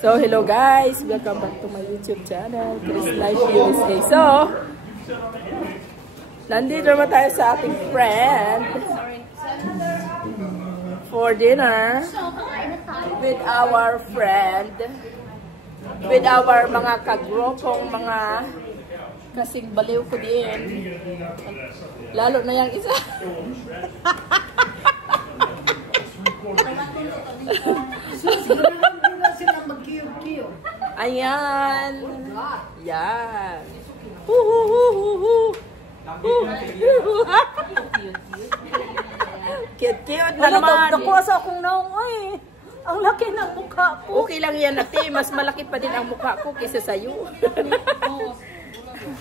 So, hello guys! Welcome back to my YouTube channel, Chris Life USA. So, nandito naman tayo sa ating friend for dinner with our friend, with our mga kagrupong mga kasing baliw ko din. Lalo na yung isa. Ayan. Yan. Cute na naman. Nakuha akong naong ay. Ang laki ng mukha ko. Okay lang yan, ate. Mas malaki pa din ang mukha ko kaysa sa'yo.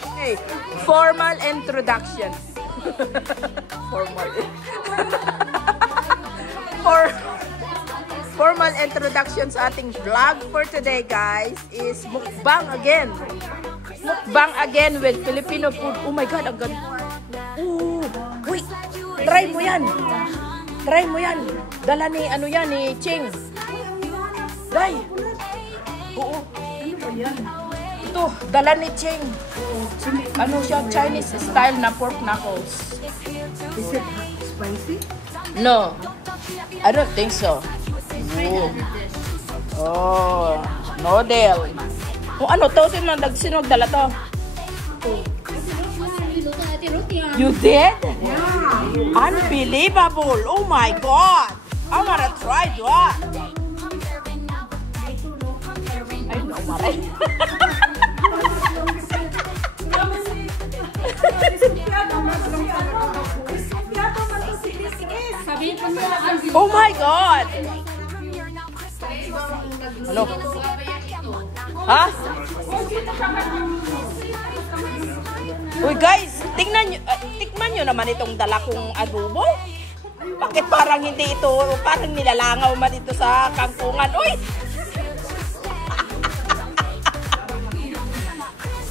Okay. Formal introduction. Formal introduction sa ating vlog for today, guys, is mukbang again. Mukbang again with Filipino food. Oh my God, ang ganda. Ooh, wait, try mo yan. Try mo yan. Dala ni, ano yan, ni Ching. Day. Oo. Ito, dala ni Ching. Ano siya, Chinese style na pork knuckles. Is it spicy? No, I don't think so. Oh, noodle. Kung ano to, sinog dala to. You did? Yeah. Unbelievable. Oh my God. I wanna try that. I know, Maray. Oh my God. Ano? Ha? Uy guys, tikman nyo naman itong dala kong adobo. Bakit parang hindi ito, parang nilalangaw man ito sa kangkungan. Uy!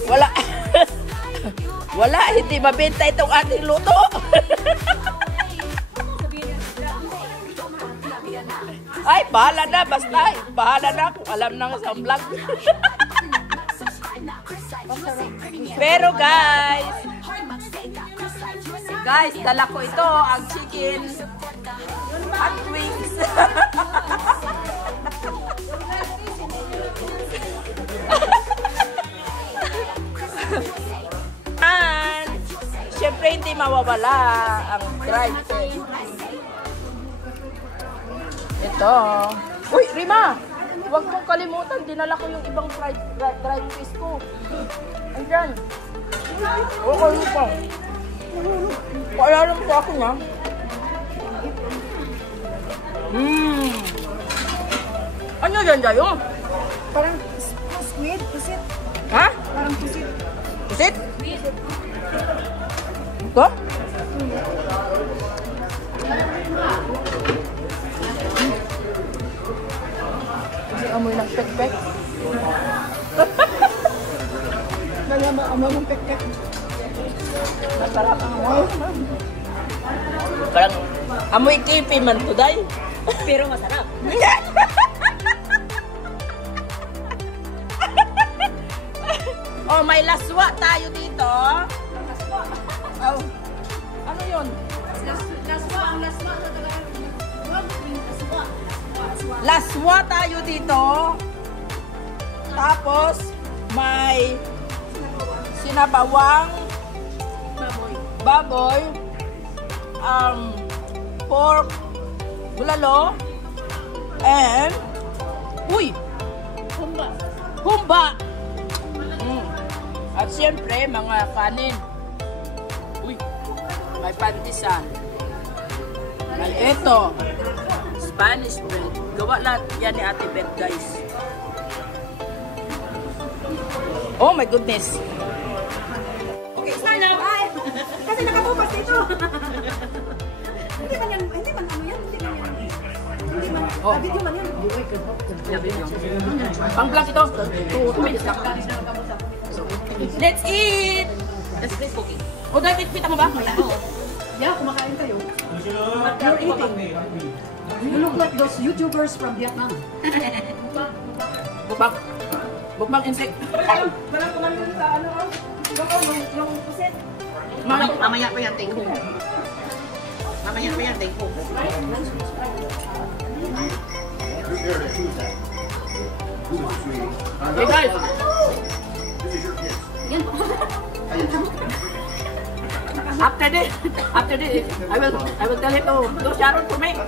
Wala. Wala, hindi mabenta itong ating luto. Ay, bahala na, basta. Bahala na kung alam na sa vlog. Pero guys, dala ko ito, ang chicken hot wings. And, syempre hindi mawawala ang dried fish. Ito. Uy, Rima! Huwag mong kalimutan. Dinala ko yung ibang dried fish ko. Andyan. Okay pa. Paalalam ko ako nga. Ano yan dayo? Parang squid, pusit. Ha? Parang pusit. Pusit? Ito? Amoy ng pek-pek. Amoy ng pek-pek. Masarap ang amoy. Parang amoy kipi man to, day. Pero masarap. Oh, may laswa tayo dito. Oh. Ano yun? Laswa, ang laswa sa Tagalog. Laswa tayo dito. Tapos may sinabawang baboy, pork, bulalo, and humba. At siyempre mga kanin. May pantisan. May ito, Spanish bread. Gawa lahat yan ni Ate Beth, guys. Oh my goodness. Okay, sana. Ay, kasi nakabukas dito. Hindi man ano yan. Hindi man. Oh. Video man yan. Pang-vlog ito. 2 minutes lang. Let's eat! Let's play cooking. O, dahil pita mo ba? Yeah, kumakain kayo. You're eating. You look like those YouTubers from Vietnam. Mukbang. Mukbang insect. Walang kumain sa ano, yung puset. Mamaya pa yan, take home. Mamaya pa yan, take home. Hey guys. After this, I will tell him to do Sharon for me.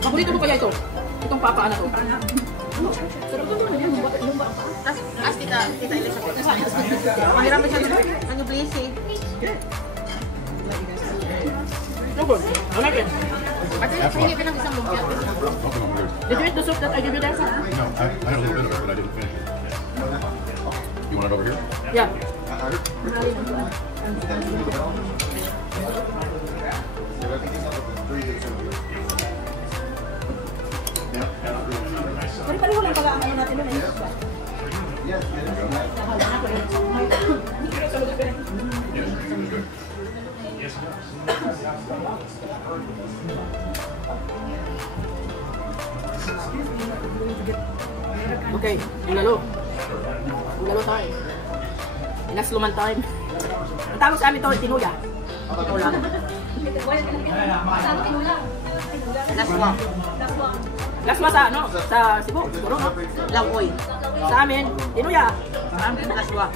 Paborito mo kaya ito? Itong papaan na to? Ask Tita Elizabeth. Mahirapan siya. Can you please say? So good. I like it. Ate, hindi ka ng isang lumpia. Nothing over there. Did you eat the soup that I gave you there? No, I had a little bit of it, but I didn't finish it. You want it over here? Yeah. Pari-pareho lang pala ang ano natin nun eh. Okay, ulalo. Ulalo tayo. Inasluman tayo. Ang tawag sa amin ito, tinuya. Ulam. Laswa. Laswa sa ano? Sa Cebu, siguro no? Lawoy. Sa amin, tinuya. Laswa.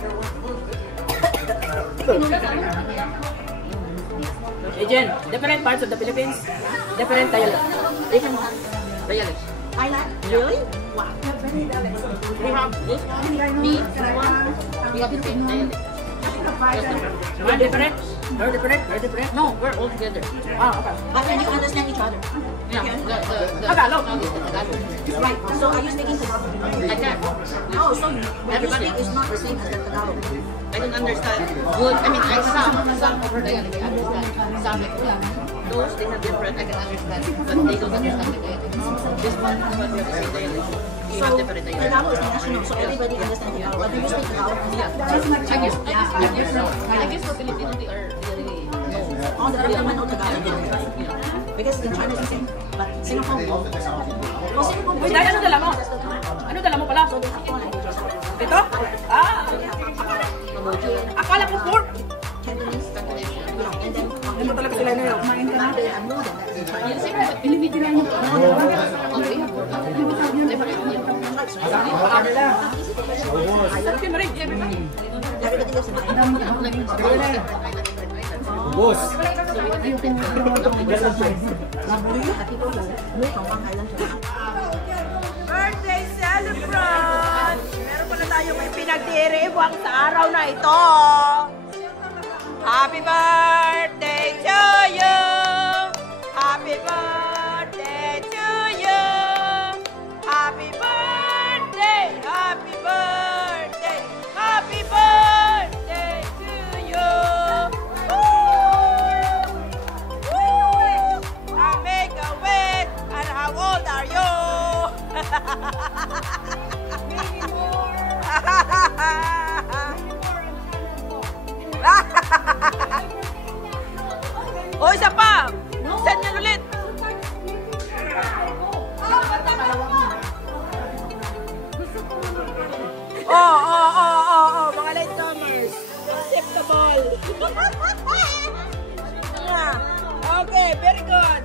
Eh Jen, different parts of the Philippines, different dialect. Dialect. Thailand? Really? Wow. We have this one, beef, this one. We have the same dialect. We're different? We're different? We're different? No, we're all together. Ah, okay. But can you understand each other? Yeah, the Tagalog. Tagalog. Right. So are you speaking Tagalog? I can. Oh, so what you speak is not the same as the Tagalog. I don't understand good. I mean, some over dialect I understand. Some those they have different. I can understand, but they don't understand the dialect. This one, but we have the same dialect. We So have different dialect. Tagalog is national, so everybody understands Tagalog. But do you speak Tagalog? I guess for Filipino they are really no. All the naman know Tagalog. Because in China it's the same. But Singapore, well, Singapore, Uy, dahil ano dala mo? Ano dala mo pala? Ito? Ah! Akala ko pork! Cantonese, and then Ano talaga sila ngayon? they have more than that in China. Sarapin mo rin. Everybody lives in China. Boss! Birthday celebrant! Meron pala tayo may pinagdiriwang sa araw na ito. Happy birthday to you! Happy birthday to you! Happy birthday! Happy birthday! Happy birthday to you! Woo! Woo! I make a wish, and how old are you? O, isa pa! Send yan ulit! Oh, mga latecomers. Acceptable. Okay, very good.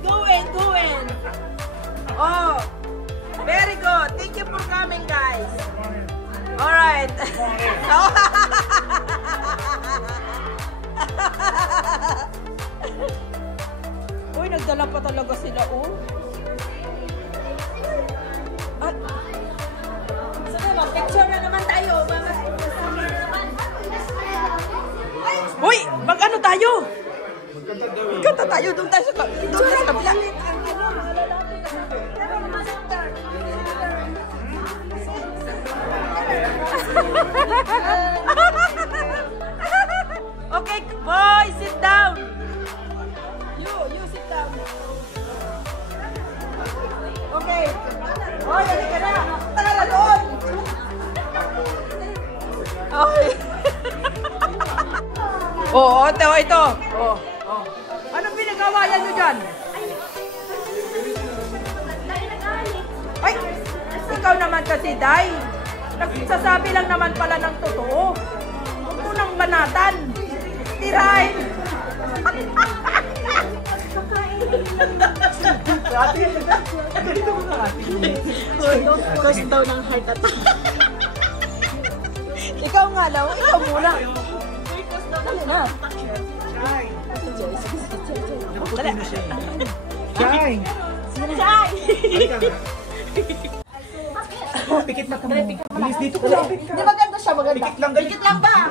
Go in. Oh, very good. Thank you for coming, guys. Alright. Uy, nagdala pa talaga sila, oh. At, Sige, mag-picture na naman tayo. uy, mag-ano tayo? Magkanta tayo. Doon tayo sa kabila. Okay, boy, sit down. You sit down. Okay. Hoy, halika na. Tara na doon. Okay. Oo, ito. Oh. Anong pinagawayan nyo dyan? Ay, ikaw naman kasi, Day. Nagsasabi lang naman pala ng totoo. Huwag mo nang banatan. Tirahin. Cause daw ng heart attack. Ikaw nga daw, ikaw muna. Dali na. Dali. Chay! Chay! Pikit na kamo. Bilis dito ko lang. Di maganda siya, maganda. Pikit lang ba?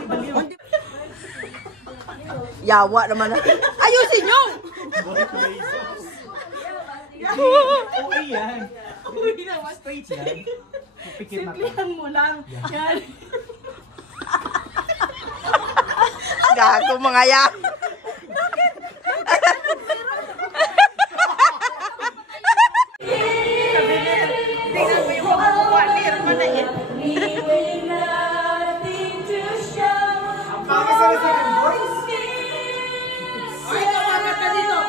Yawa naman. Ayusin nyo! Okay yan. Straight yan. Pikit na kamo. Simplihan mo lang. Yan. Gago mga yan. Tingnan mo yung makukuha. Meron mo na yan. Ay, kawagat ka dito.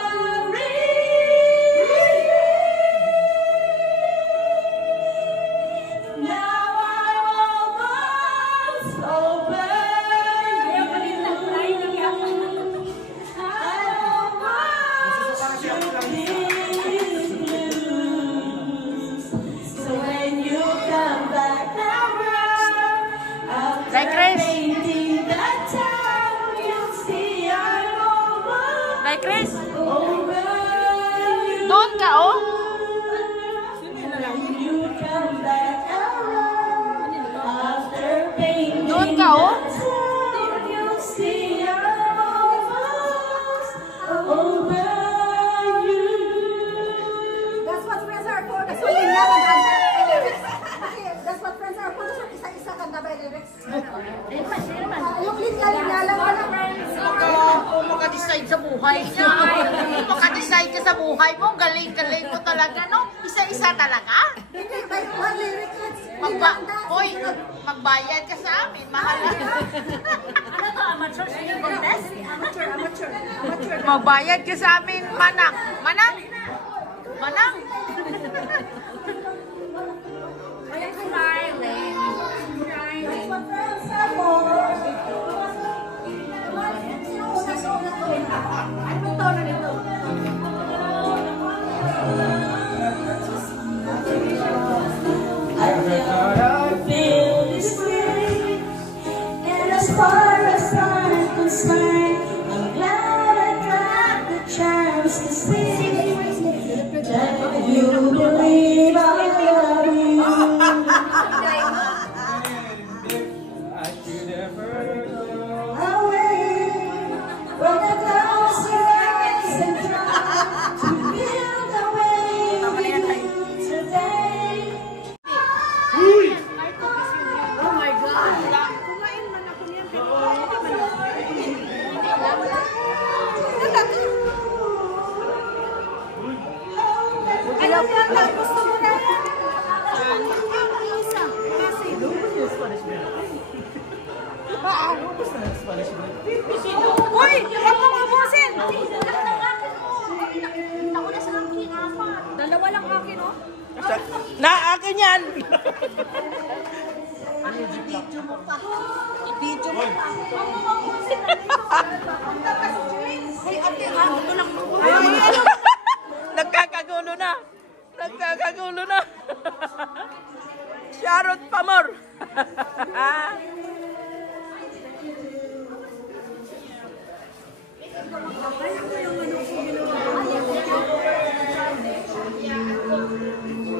Like Chris. Like Chris. Doon ka, oh. Doon ka, oh. That's what friends are for. That's what you never done. That's what friends are for. That's what isa-isa kang dabay lyrics. Yung linya lang wala. Kung maka-decide sa buhay niya. Kung maka-decide ka sa buhay mo, galing-galing mo talaga, no? Isa-isa talaga. Hindi, by one lyric. Hoy, magbayad ka sa amin. Mahal. Ano to? Amateur singing contest? Amateur. Magbayad ka sa amin, Manang. Manang? Manang? That's what friends are for. Ano to na nito? And as far as I'm concerned, I'm glad I got the chance to see that you believe I love you. Away from the clouds rise and try to feel the way we do today. Oh my God. Ayaw niya na. Gusto mo na. Uy! Huwag mo mabusin! Dalawa lang akin, oh. Na, akin yan! Nagkakagulo na! Nagkakagulo na! Sharon Pamor!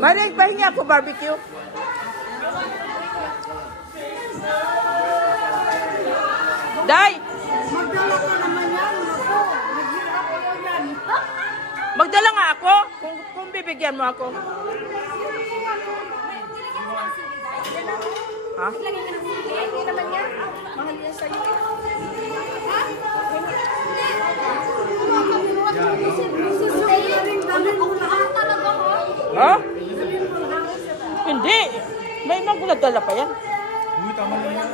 Maring, pahingi ako barbecue. Day! Magdala ka naman yan. Ako. Naghirap ko yan. Magdala nga ako kung bibigyan mo ako. Ha? Hindi naman yan. Mahal yan sa'yo. Ha? Ha? Hindi. May magdala pa yan. Uy, tama na yan.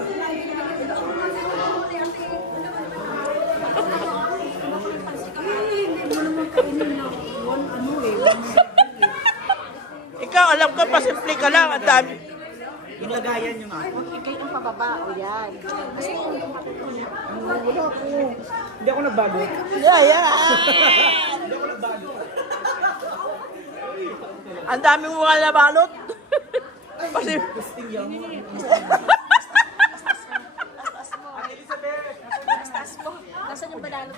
naman kainin na ano eh. Ikaw, alam ko, pasimple ka lang. Ang dami. Yung lagayan nyo nga. Ikay ang pababa, o yan. Wala po. Hindi ako nagbago. Yeah. Ang daming mga nabalot. Pasimple. Nasaan yung badalot?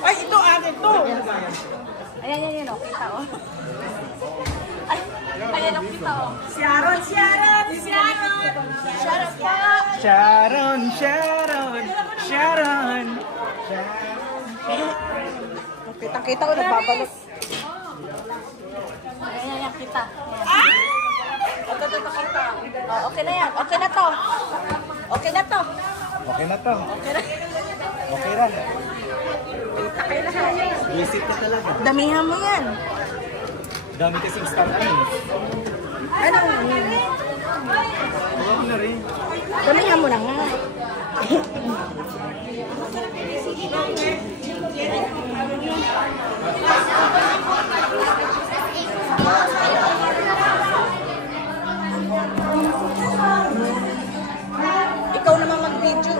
Ay, ito, akin to. Ayan, o. Kita, o. Ayan, o. Kita, o. Sharon po. Kitang-kita ko, nagbabalot. Ayan, kita. Ito, kita. Oh, okay na yan. Okay na to. Okay na to. Okay lang. Visit ka talaga. Damihan mo yan. Dami kasing star anise. Ano? Huwag na rin. Damihan mo na nga. Ikaw naman mag-video.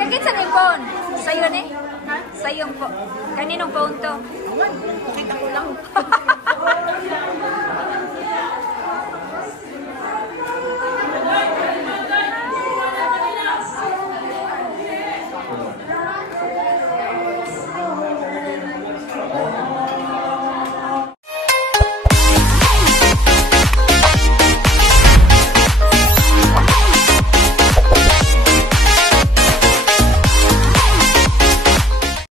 Kakit sa yung phone? Sa'yo ni? Sa'yo yung phone. Kaninong phone to? Kita ko lang.